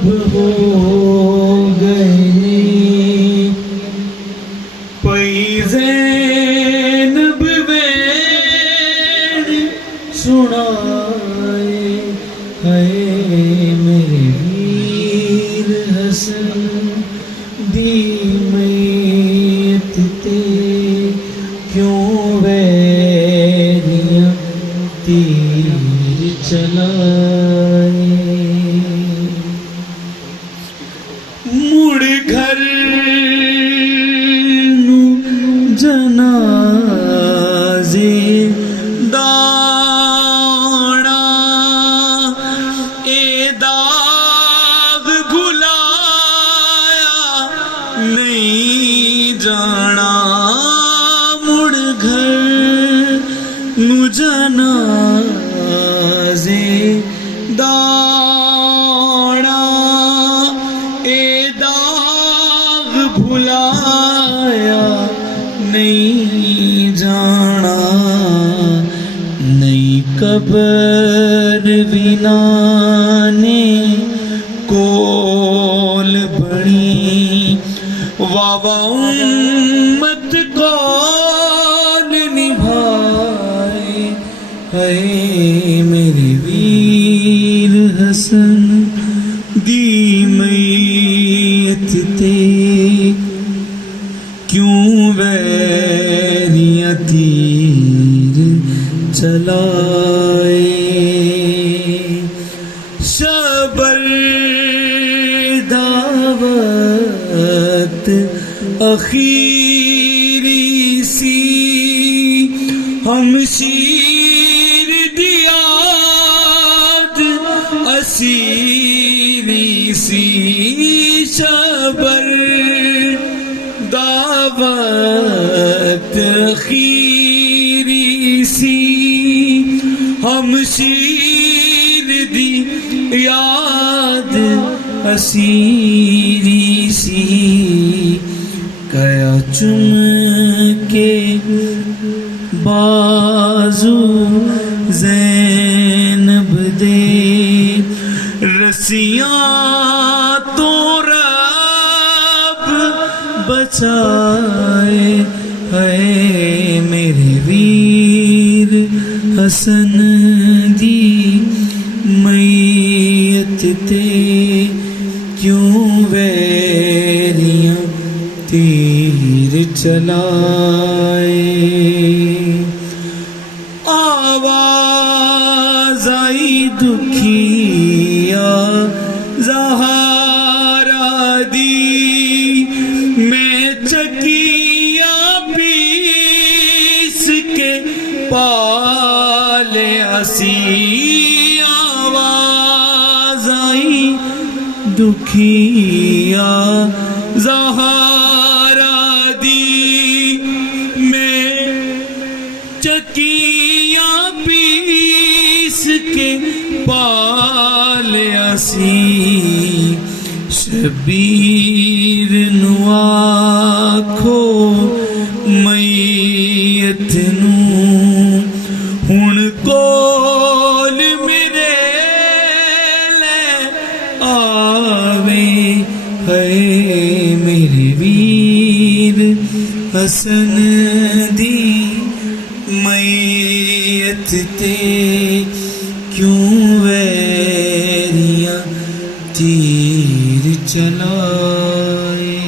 اب ہو گئے پئی زینب وین سنائے ہے میرے ویر حسن دی میت تے کیوں ویریاں تیر چلائے مڑ گھر نو جنازے داڑا اے داغ بھلایا نہیں جانا مڑ گھر نو جنازے داڑا اے داغ بھلایا نہیں جانا نئی قبر بنانے کول بڑی واوا امت کون نبھائے ہے میرے ویر حسن دی میت تے کیوں ویریاں تیر چلائے شبر دعوت اخیری سی ہم شیر دیاد اسیری سی شبر دعوت اخیری سی ہم شیر دی یاد اسیری سی کیا چم کے بازو زینب دے رسیاں تو رب بچائے ہے میرے ویر حسن دی میت تے کیوں ویریاں تیر چلائے آواز آئی دکھیا زہارا دی میں چکیا پیس کے پالے اسی آواز آئی دکھیا زہارا دی میں چکیاں پیس کے پالے اسی شبیر نو آکھو میت نو ہن کول میرے لے آوے ہے میرے ویر حسن دی میت تے کیوں ویریاں تیر چلائے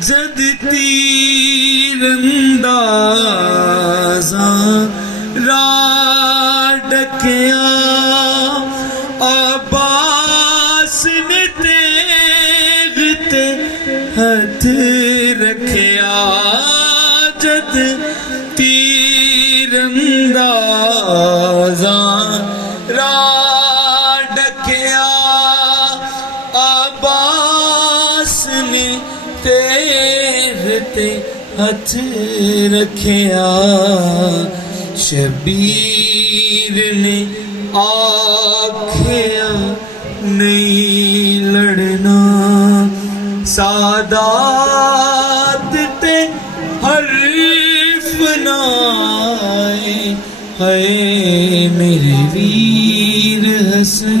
جد تیر اندازاں راہ ڈکیا عباس نے تیغ تے ہتھ رکھیا جد تیر اندازاں راہ ڈکیا عباس نے تیغ تے ہتھ رکھیا شبیر نے آکھیا نہیں لڑنا سادات تے حرف نائے ہے میرے ویر حسن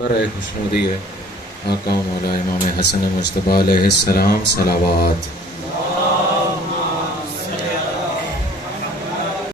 برائے خوشنودی ہے آقا مولا امام حسن مجتبیٰ علیہ السلام صلوات۔